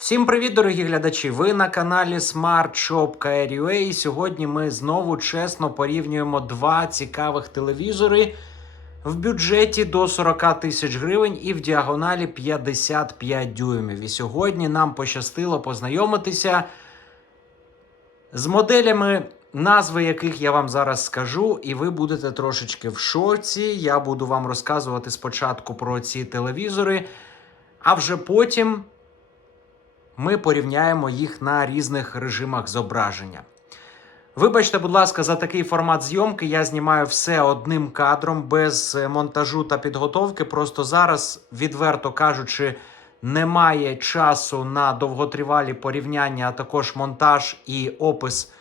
Всім привіт, дорогі глядачі! Ви на каналі Smart Shop KRUA. І Сьогодні ми знову чесно порівнюємо два цікавих телевізори в бюджеті до 40 тисяч гривень і в діагоналі 55 дюймів. І сьогодні нам пощастило познайомитися з моделями, назви яких я вам зараз скажу, і ви будете трошечки в шоці. Я буду вам розказувати спочатку про ці телевізори, а вже потім ми порівняємо їх на різних режимах зображення. Вибачте, будь ласка, за такий формат зйомки. Я знімаю все одним кадром без е, монтажу та підготовки. Просто зараз, відверто кажучи, немає часу на довготривалі порівняння, а також монтаж і опис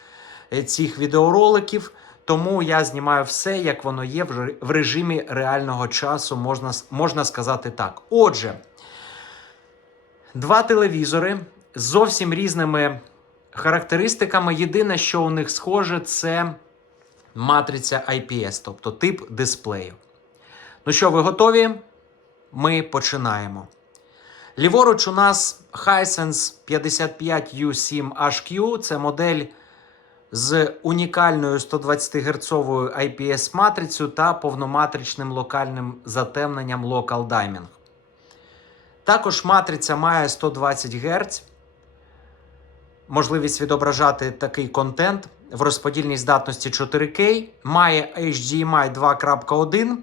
е, цих відеороликів. Тому я знімаю все, як воно є в в режимі реального часу, можна, можна сказати так. Отже, Два телевізори з зовсім різними характеристиками. Єдине, що у них схоже, це матриця IPS, тобто тип дисплею. Ну що, ви готові? Ми починаємо. Ліворуч у нас Hisense 55U7HQ. Це модель з унікальною 120 Гц IPS матрицею та повноматричним локальним затемненням Local Dimming. Також матриця має 120 Гц, можливість відображати такий контент в розподільній здатності 4К, має HDMI 2.1.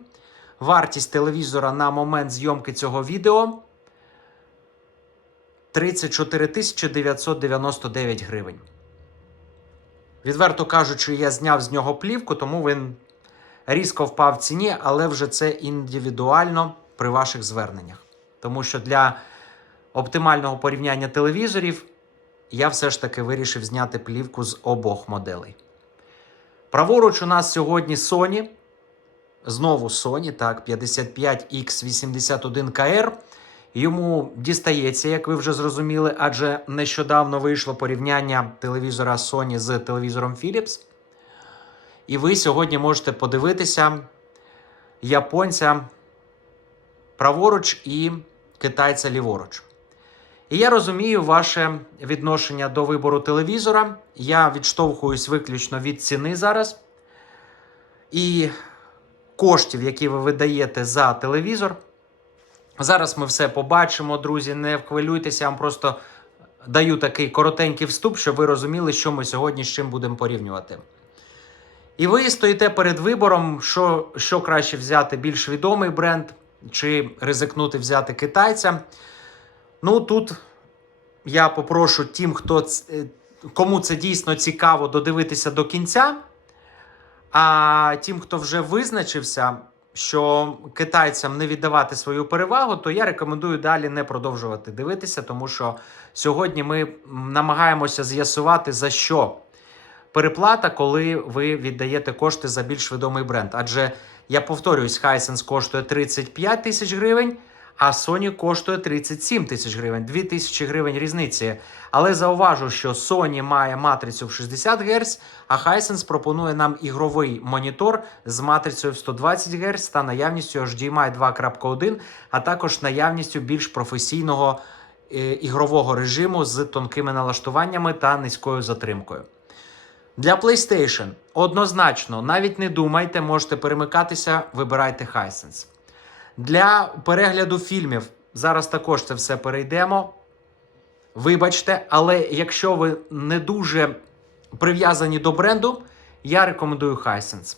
Вартість телевізора на момент зйомки цього відео 34 999 гривень. Відверто кажучи, я зняв з нього плівку, тому він різко впав в ціні, але вже це індивідуально при ваших зверненнях. Тому що для оптимального порівняння телевізорів я все ж таки вирішив зняти плівку з обох моделей. Праворуч у нас сьогодні Sony. Знову Sony, так, 55X81KR. Йому дістається, як ви вже зрозуміли, адже нещодавно вийшло порівняння телевізора Sony з телевізором Philips. І ви сьогодні можете подивитися японця праворуч і китайця ліворуч. І я розумію ваше відношення до вибору телевізора. Я відштовхуюсь виключно від ціни зараз. І коштів, які ви видаєте за телевізор. Зараз ми все побачимо, друзі. Не хвилюйтеся, я вам просто даю такий коротенький вступ, щоб ви розуміли, що ми сьогодні з чим будемо порівнювати. І ви стоїте перед вибором, що, що краще взяти більш відомий бренд, чи ризикнути взяти китайця. Ну тут я попрошу тим, хто е, кому це дійсно цікаво, додивитися до кінця. А тим, хто вже визначився, що китайцям не віддавати свою перевагу, то я рекомендую далі не продовжувати дивитися, тому що сьогодні ми намагаємося з'ясувати за що переплата, коли ви віддаєте кошти за більш відомий бренд. Адже я повторююсь, Hisense коштує 35 тисяч гривень, а Sony коштує 37 тисяч гривень. 2 тисячі гривень різниці. Але зауважу, що Sony має матрицю в 60 Гц, а Hisense пропонує нам ігровий монітор з матрицею в 120 Гц та наявністю HDMI 2.1, а також наявністю більш професійного е, ігрового режиму з тонкими налаштуваннями та низькою затримкою. Для PlayStation однозначно, навіть не думайте, можете перемикатися, вибирайте Hisense. Для перегляду фільмів зараз також це все перейдемо. Вибачте, але якщо ви не дуже прив'язані до бренду, я рекомендую Hisense.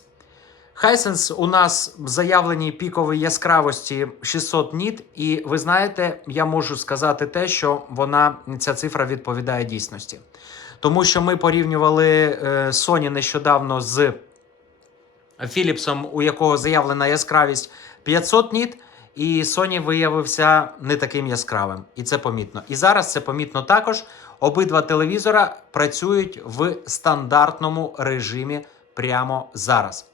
Hisense у нас в заявленій піковій яскравості 600 ніт, і ви знаєте, я можу сказати те, що вона ця цифра відповідає дійсності. Тому що ми порівнювали е, Sony нещодавно з Philips, у якого заявлена яскравість 500 ніт, і Sony виявився не таким яскравим. І це помітно. І зараз це помітно також. Обидва телевізора працюють в стандартному режимі прямо зараз.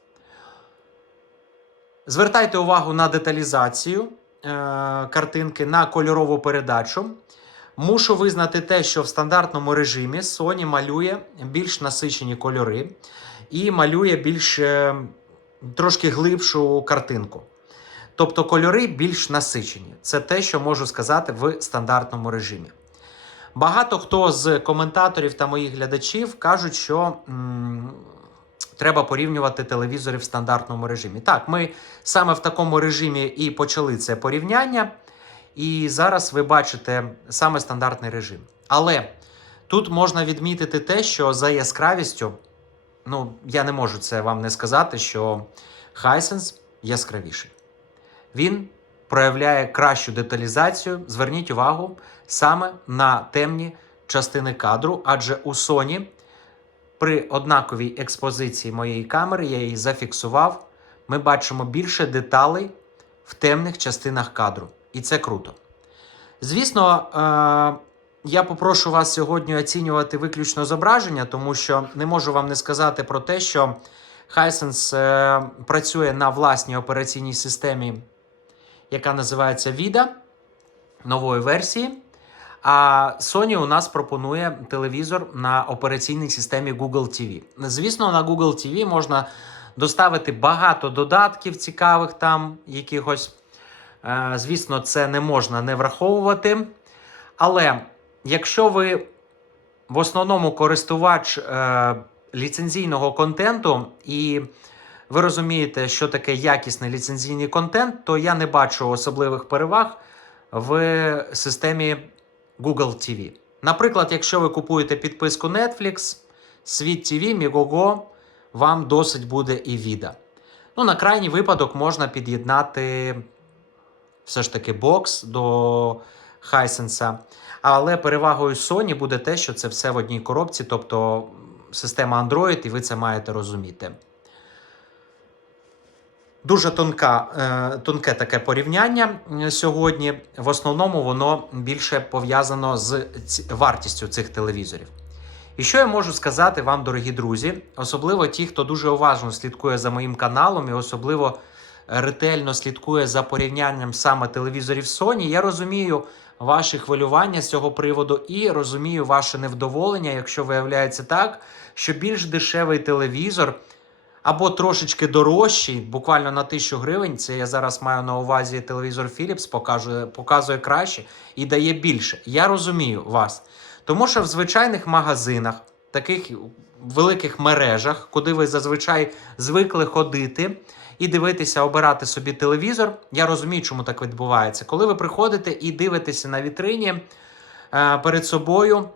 Звертайте увагу на деталізацію е, картинки, на кольорову передачу. Мушу визнати те, що в стандартному режимі Sony малює більш насичені кольори і малює більш е, трошки глибшу картинку. Тобто кольори більш насичені. Це те, що можу сказати в стандартному режимі. Багато хто з коментаторів та моїх глядачів кажуть, що м, треба порівнювати телевізори в стандартному режимі. Так, ми саме в такому режимі і почали це порівняння, і зараз ви бачите саме стандартний режим. Але тут можна відмітити те, що за яскравістю, ну я не можу це вам не сказати, що Hisense яскравіший. Він проявляє кращу деталізацію. Зверніть увагу саме на темні частини кадру, адже у Sony при однаковій експозиції моєї камери я її зафіксував. Ми бачимо більше деталей в темних частинах кадру. І це круто. Звісно, е- я попрошу вас сьогодні оцінювати виключно зображення, тому що не можу вам не сказати про те, що Hisense е, працює на власній операційній системі, яка називається VIDA нової версії. А Sony у нас пропонує телевізор на операційній системі Google TV. Звісно, на Google TV можна доставити багато додатків цікавих там якихось. Е, Звісно, це не можна не враховувати. Але якщо ви в основному користувач е, ліцензійного контенту, і ви розумієте, що таке якісний ліцензійний контент, то я не бачу особливих переваг в системі Google TV. Наприклад, якщо ви купуєте підписку Netflix, Світ TV, Migogo, вам досить буде і віда. Ну, на крайній випадок можна під'єднати все ж таки бокс до Hisense. Але перевагою Sony буде те, що це все в одній коробці, тобто система Android, і ви це маєте розуміти. Дуже тонка, е, тонке таке порівняння е, сьогодні. В основному воно більше пов'язано з вартістю цих телевізорів. І що я можу сказати вам, дорогі друзі, особливо ті, хто дуже уважно слідкує за моїм каналом і особливо ретельно слідкує за порівнянням саме телевізорів Sony, я розумію ваші хвилювання з цього приводу і розумію ваше невдоволення, якщо виявляється так, що більш дешевий телевізор або трошечки дорожчий, буквально на 1000 гривень. Це я зараз маю на увазі телевізор Philips, показує, показує краще і дає більше. Я розумію вас. Тому що в звичайних магазинах, таких великих мережах, куди ви зазвичай звикли ходити і дивитися, обирати собі телевізор, я розумію, чому так відбувається. Коли ви приходите і дивитеся на вітрині е, перед собою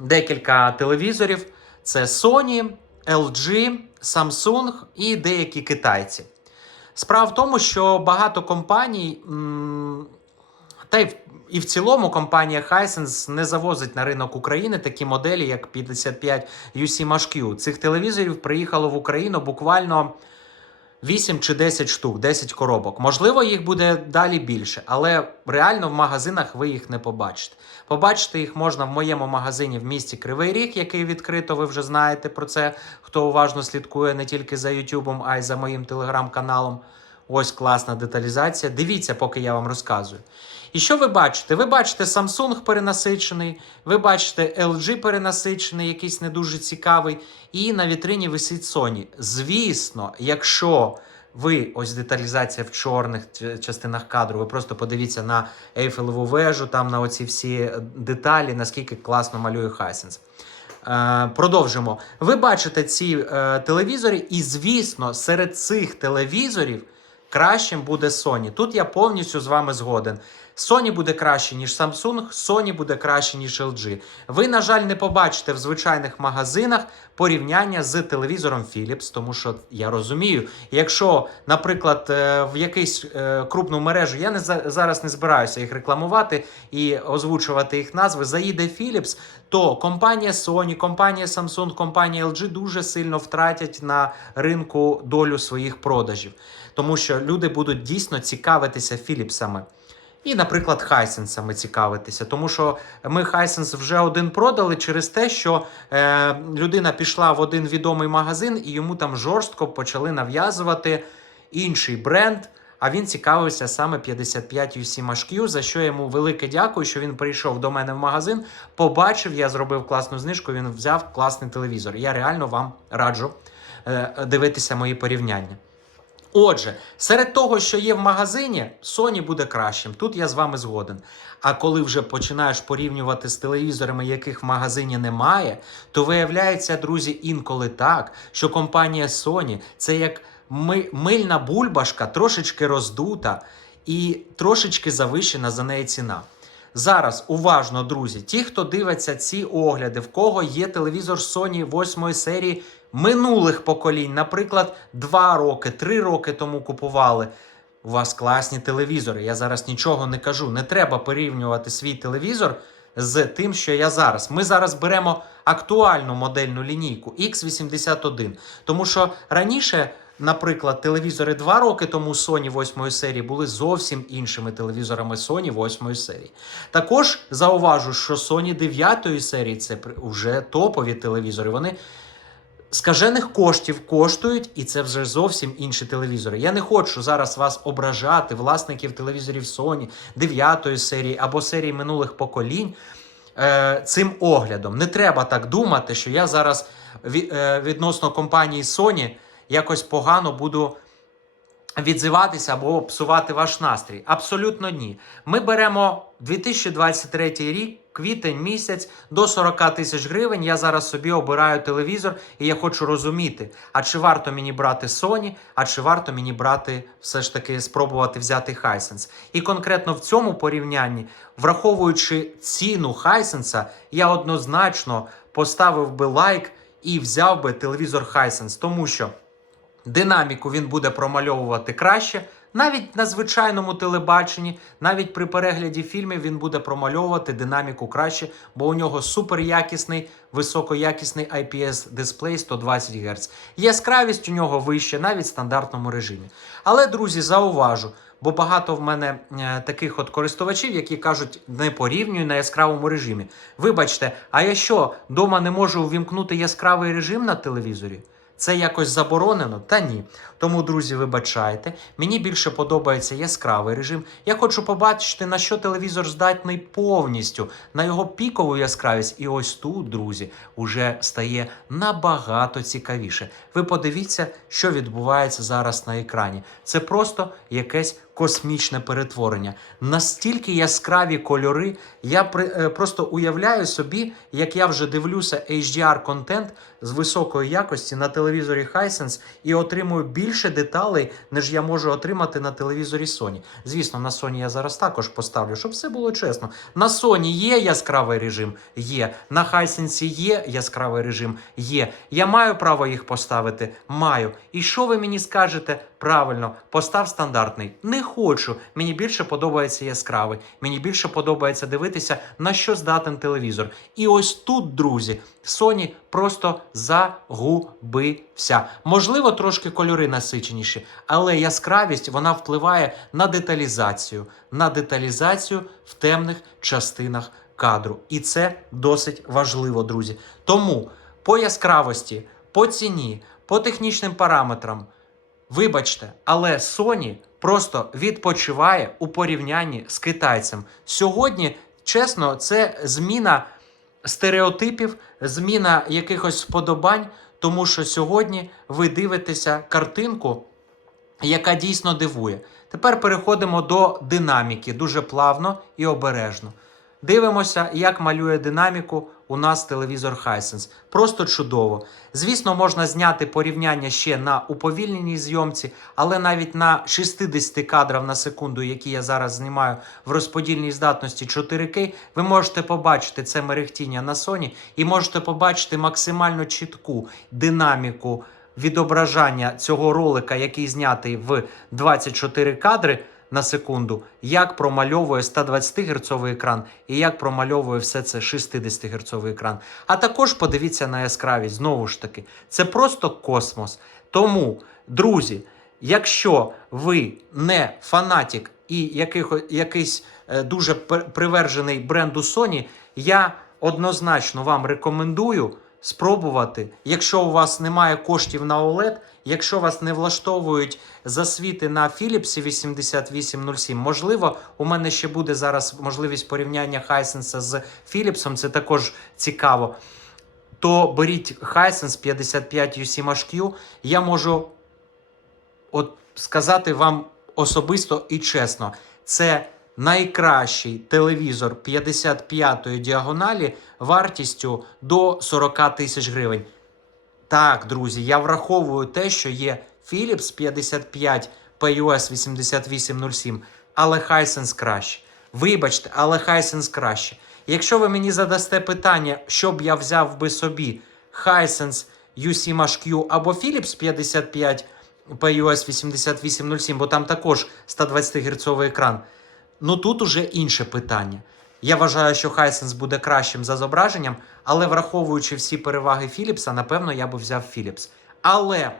декілька телевізорів: це Sony, LG, Samsung і деякі китайці. Справа в тому, що багато компаній, та й і в цілому компанія Hisense не завозить на ринок України такі моделі, як 55 UC HQ. Цих телевізорів приїхало в Україну буквально 8 чи 10 штук, 10 коробок. Можливо, їх буде далі більше, але реально в магазинах ви їх не побачите. Побачити їх можна в моєму магазині в місті Кривий Ріг, який відкрито, ви вже знаєте про це, хто уважно слідкує не тільки за Ютубом, а й за моїм телеграм-каналом. Ось класна деталізація. Дивіться, поки я вам розказую. І що ви бачите? Ви бачите Samsung перенасичений, ви бачите LG перенасичений, якийсь не дуже цікавий, і на вітрині висить Sony. Звісно, якщо ви ось деталізація в чорних частинах кадру, ви просто подивіться на Ейфелеву вежу, там на оці всі деталі, наскільки класно малює Hisense. Е, продовжимо. Ви бачите ці е, телевізори, і звісно, серед цих телевізорів кращим буде Sony. Тут я повністю з вами згоден. Sony буде краще, ніж Samsung, Sony буде краще, ніж LG. Ви, на жаль, не побачите в звичайних магазинах порівняння з телевізором Philips, тому що я розумію, якщо, наприклад, е, в якийсь е, крупну мережу, я не зараз не збираюся їх рекламувати і озвучувати їх назви, заїде Philips, то компанія Sony, компанія Samsung, компанія LG дуже сильно втратять на ринку долю своїх продажів, тому що люди будуть дійсно цікавитися Philipsами. І, наприклад, Хайсенсами цікавитися, тому що ми Хайсенс вже один продали через те, що е, людина пішла в один відомий магазин і йому там жорстко почали нав'язувати інший бренд. А він цікавився саме 55 UC HQ, за що йому велике дякую, що він прийшов до мене в магазин, побачив, я зробив класну знижку. Він взяв класний телевізор. Я реально вам раджу е, дивитися мої порівняння. Отже, серед того, що є в магазині, Sony буде кращим. Тут я з вами згоден. А коли вже починаєш порівнювати з телевізорами, яких в магазині немає, то виявляється, друзі, інколи так, що компанія Sony це як мильна бульбашка, трошечки роздута і трошечки завищена за неї ціна. Зараз уважно, друзі, ті, хто дивиться ці огляди, в кого є телевізор Sony 8 серії минулих поколінь, наприклад, 2 роки, 3 роки тому купували. У вас класні телевізори. Я зараз нічого не кажу. Не треба порівнювати свій телевізор з тим, що я зараз. Ми зараз беремо актуальну модельну лінійку X81. Тому що раніше, наприклад, телевізори 2 роки тому Sony 8 серії були зовсім іншими телевізорами Sony 8 серії. Також зауважу, що Sony 9 серії це вже топові телевізори. Вони скажених коштів коштують, і це вже зовсім інші телевізори. Я не хочу зараз вас ображати, власників телевізорів Sony 9 серії або серії минулих поколінь. е, Цим оглядом не треба так думати, що я зараз е, відносно компанії Sony якось погано буду відзиватися або псувати ваш настрій. Абсолютно ні. Ми беремо 2023 рік, квітень місяць до 40 тисяч гривень. Я зараз собі обираю телевізор, і я хочу розуміти, а чи варто мені брати Sony, а чи варто мені брати все ж таки спробувати взяти Hisense. І конкретно в цьому порівнянні, враховуючи ціну Hisense, я однозначно поставив би лайк і взяв би телевізор Hisense, тому що. Динаміку він буде промальовувати краще. Навіть на звичайному телебаченні, навіть при перегляді фільмів він буде промальовувати динаміку краще, бо у нього суперякісний, високоякісний IPS дисплей 120 Гц. Яскравість у нього вища, навіть в стандартному режимі. Але, друзі, зауважу, бо багато в мене е, таких от користувачів, які кажуть, не порівнюю на яскравому режимі. Вибачте, а я що, дома не можу увімкнути яскравий режим на телевізорі? Це якось заборонено? Та ні. Тому, друзі, вибачайте. Мені більше подобається яскравий режим. Я хочу побачити, на що телевізор здатний повністю, на його пікову яскравість. І ось тут, друзі, уже стає набагато цікавіше. Ви подивіться, що відбувається зараз на екрані. Це просто якесь космічне перетворення. Настільки яскраві кольори, я при, е, просто уявляю собі, як я вже дивлюся HDR контент з високої якості на телевізорі Hisense і отримую більше деталей, ніж я можу отримати на телевізорі Sony. Звісно, на Sony я зараз також поставлю, щоб все було чесно. На Sony є яскравий режим? Є. На Hisense є яскравий режим? Є. Я маю право їх поставити? Маю. І що ви мені скажете? Правильно, постав стандартний. Не хочу. Мені більше подобається яскравий. Мені більше подобається дивитися, на що здатен телевізор. І ось тут, друзі, Sony просто загубився. Можливо, трошки кольори насиченіші, але яскравість вона впливає на деталізацію, на деталізацію в темних частинах кадру. І це досить важливо, друзі. Тому по яскравості, по ціні, по технічним параметрам. Вибачте, але Sony просто відпочиває у порівнянні з китайцем. Сьогодні, чесно, це зміна стереотипів, зміна якихось вподобань, тому що сьогодні ви дивитеся картинку, яка дійсно дивує. Тепер переходимо до динаміки дуже плавно і обережно. Дивимося, як малює динаміку у нас телевізор Hisense. Просто чудово. Звісно, можна зняти порівняння ще на уповільненій зйомці, але навіть на 60 кадрів на секунду, які я зараз знімаю в розподільній здатності 4К, ви можете побачити це мерехтіння на Sony і можете побачити максимально чітку динаміку відображання цього ролика, який знятий в 24 кадри на секунду, як промальовує 120 герцовий екран і як промальовує все це 60 герцовий екран. А також подивіться на яскравість. Знову ж таки, це просто космос. Тому, друзі, якщо ви не фанатик і яких, якийсь е, дуже привержений бренду Sony, я однозначно вам рекомендую спробувати, якщо у вас немає коштів на OLED, якщо вас не влаштовують засвіти на Philips 8807, можливо, у мене ще буде зараз можливість порівняння Hisense з Philips, це також цікаво. То беріть Hisense 55 UC HQ, я можу от сказати вам особисто і чесно, це найкращий телевізор 55-ї діагоналі вартістю до 40 тисяч гривень. Так, друзі, я враховую те, що є Philips 55 PUS 8807, але Hisense краще. Вибачте, але Hisense краще. Якщо ви мені задасте питання, що б я взяв би собі Hisense UC-HQ або Philips 55 PUS 8807, бо там також 120 Гц екран, ну тут уже інше питання. Я вважаю, що Хайсенс буде кращим за зображенням, але враховуючи всі переваги Філіпса, напевно, я би взяв Філіпс. Але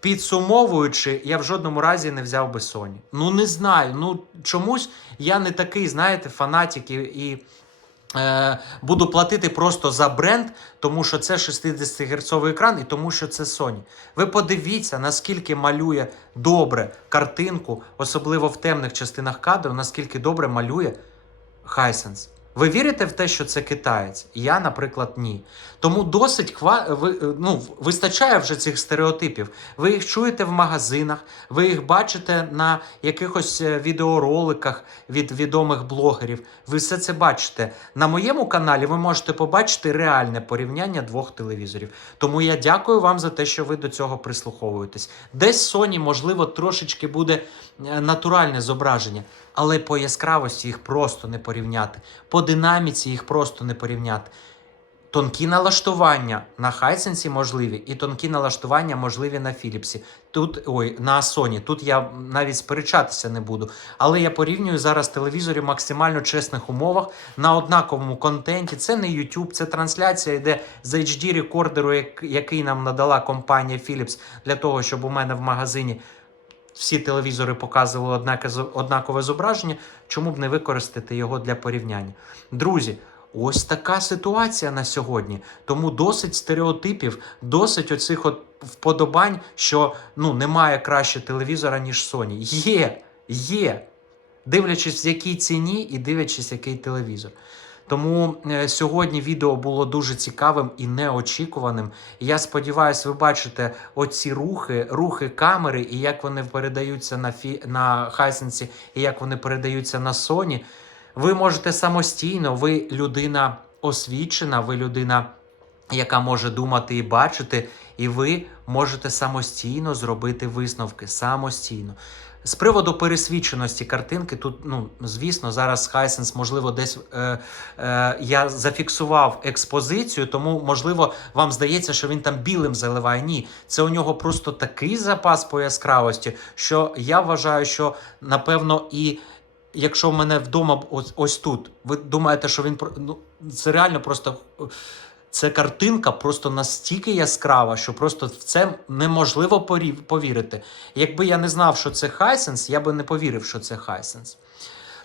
підсумовуючи, я в жодному разі не взяв би Sony. Ну не знаю. Ну чомусь я не такий, знаєте, фанатик і. і буду платити просто за бренд, тому що це 60 герцовий екран і тому що це Sony. Ви подивіться, наскільки малює добре картинку, особливо в темних частинах кадру, наскільки добре малює Hisense. Ви вірите в те, що це китаєць? Я, наприклад, ні. Тому досить хва... ви, ну, вистачає вже цих стереотипів. Ви їх чуєте в магазинах, ви їх бачите на якихось е, відеороликах від відомих блогерів. Ви все це бачите. На моєму каналі ви можете побачити реальне порівняння двох телевізорів. Тому я дякую вам за те, що ви до цього прислуховуєтесь. Десь Sony, можливо, трошечки буде е, натуральне зображення, але по яскравості їх просто не порівняти. По динаміці їх просто не порівняти. Тонкі налаштування на Hisense можливі, і тонкі налаштування можливі на Philips. Тут ой, на Sony. Тут я навіть сперечатися не буду. Але я порівнюю зараз телевізорі в максимально чесних умовах на однаковому контенті. Це не YouTube, це трансляція йде з HD рекордеру, який нам надала компанія Philips для того, щоб у мене в магазині всі телевізори показували однакове зображення, чому б не використати його для порівняння? Друзі, ось така ситуація на сьогодні. Тому досить стереотипів, досить оцих от вподобань, що ну, немає краще телевізора, ніж Sony. Є, є. Дивлячись, в якій ціні і дивлячись, який телевізор. Тому е, сьогодні відео було дуже цікавим і неочікуваним. Я сподіваюся, ви бачите оці рухи, рухи камери, і як вони передаються на фі... на Hisense, і як вони передаються на Sony. Ви можете самостійно, ви людина освічена, ви людина, яка може думати і бачити, і ви можете самостійно зробити висновки. Самостійно. З приводу пересвідченості картинки, тут, ну, звісно, зараз Hisense, можливо, десь е, е, я зафіксував експозицію, тому, можливо, вам здається, що він там білим заливає. Ні, це у нього просто такий запас по яскравості, що я вважаю, що напевно і. Якщо в мене вдома ось, ось тут, ви думаєте, що він ну, це реально просто це картинка просто настільки яскрава, що просто в це неможливо повірити. Якби я не знав, що це Hisense, я би не повірив, що це Hisense.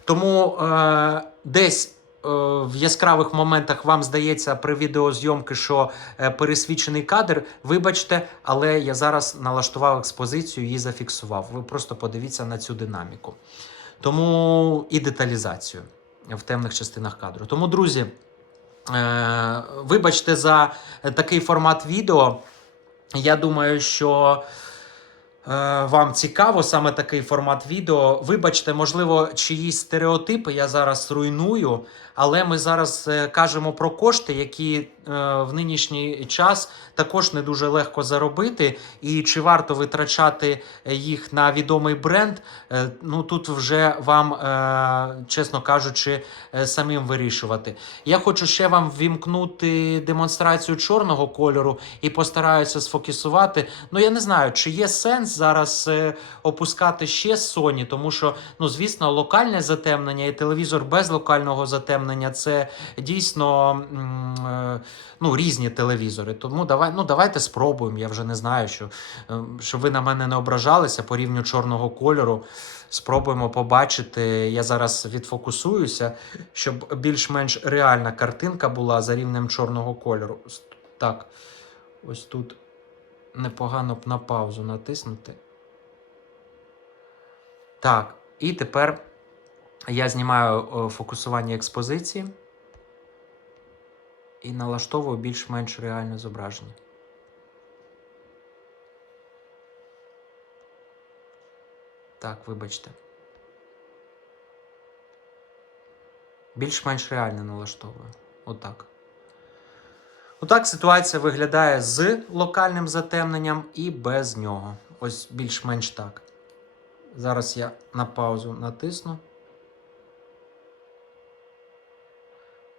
Тому е, десь е, в яскравих моментах вам здається при відеозйомки, що е, пересвічений кадр. Вибачте, але я зараз налаштував експозицію і зафіксував. Ви просто подивіться на цю динаміку. Тому і деталізацію в темних частинах кадру. Тому, друзі, вибачте за такий формат відео. Я думаю, що е, вам цікаво саме такий формат відео. Вибачте, можливо, чиїсь стереотипи я зараз руйную, але ми зараз е, кажемо про кошти, які е, в нинішній час також не дуже легко заробити. І чи варто витрачати їх на відомий бренд? Е, ну тут вже вам, е, чесно кажучи, е, самим вирішувати. Я хочу ще вам ввімкнути демонстрацію чорного кольору і постараюся сфокусувати. Ну я не знаю, чи є сенс зараз е, опускати ще Sony, тому що, ну звісно, локальне затемнення і телевізор без локального затемнення це дійсно е, ну, різні телевізори. Тому давай, ну, давайте спробуємо. Я вже не знаю, що, е, щоб ви на мене не ображалися по рівню чорного кольору. Спробуємо побачити. Я зараз відфокусуюся, щоб більш-менш реальна картинка була за рівнем чорного кольору. Так, ось тут непогано б на паузу натиснути. Так, і тепер я знімаю е, фокусування експозиції і налаштовую більш-менш реальне зображення. Так, вибачте. Більш-менш реально налаштовую. Отак. Отак ситуація виглядає з локальним затемненням і без нього. Ось більш-менш так. Зараз я на паузу натисну.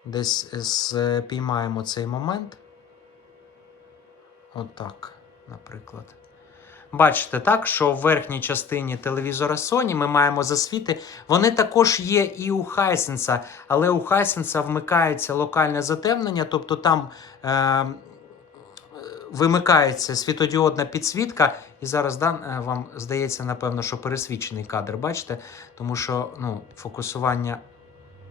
Десь спіймаємо цей момент. Отак, наприклад. Бачите, так, що в верхній частині телевізора Sony ми маємо засвіти. Вони також є і у Hisense, але у Hisense вмикається локальне затемнення, тобто там е, вимикається світодіодна підсвітка. І зараз да, е, вам здається, напевно, що пересвічений кадр, бачите? Тому що ну, фокусування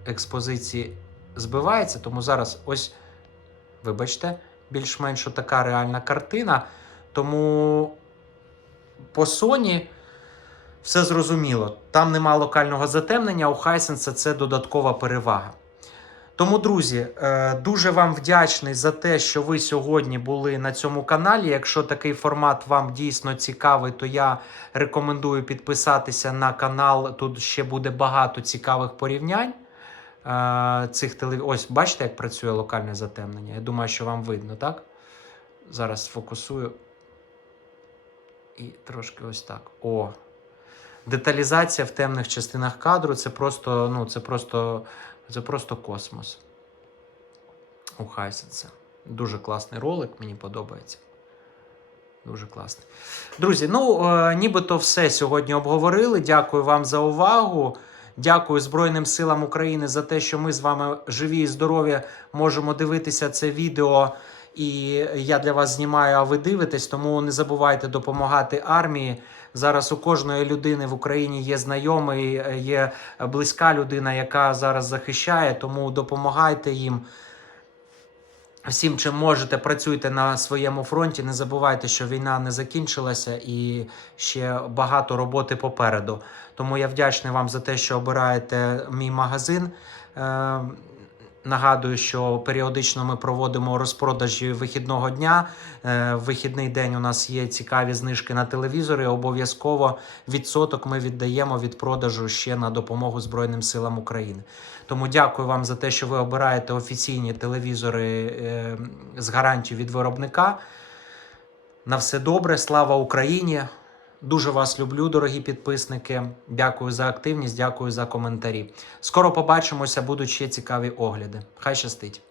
експозиції збивається, тому зараз ось, вибачте, більш-менш така реальна картина. Тому по Sony все зрозуміло. Там нема локального затемнення, у Hisense це додаткова перевага. Тому, друзі, е, дуже вам вдячний за те, що ви сьогодні були на цьому каналі. Якщо такий формат вам дійсно цікавий, то я рекомендую підписатися на канал. Тут ще буде багато цікавих порівнянь. Цих телев... Ось, бачите, як працює локальне затемнення? Я думаю, що вам видно, так? Зараз сфокусую. І трошки ось так. О. Деталізація в темних частинах кадру це просто, ну, це просто, це просто космос. У Хайсенса. Дуже класний ролик, мені подобається. Дуже класний. Друзі, ну е, нібито все сьогодні обговорили. Дякую вам за увагу. Дякую Збройним силам України за те, що ми з вами живі і здорові можемо дивитися це відео. І я для вас знімаю, а ви дивитесь, тому не забувайте допомагати армії. Зараз у кожної людини в Україні є знайомий, е, є близька людина, яка зараз захищає, тому допомагайте їм. Всім, чим можете, працюйте на своєму фронті. Не забувайте, що війна не закінчилася і ще багато роботи попереду. Тому я вдячний вам за те, що обираєте мій магазин. Е, Нагадую, що періодично ми проводимо розпродажі вихідного дня. Е, В вихідний день у нас є цікаві знижки на телевізори. Обов'язково відсоток ми віддаємо від продажу ще на допомогу Збройним силам України. Тому дякую вам за те, що ви обираєте офіційні телевізори е, з гарантією від виробника. На все добре, слава Україні! Дуже вас люблю, дорогі підписники. Дякую за активність, дякую за коментарі. Скоро побачимося, будуть ще цікаві огляди. Хай щастить!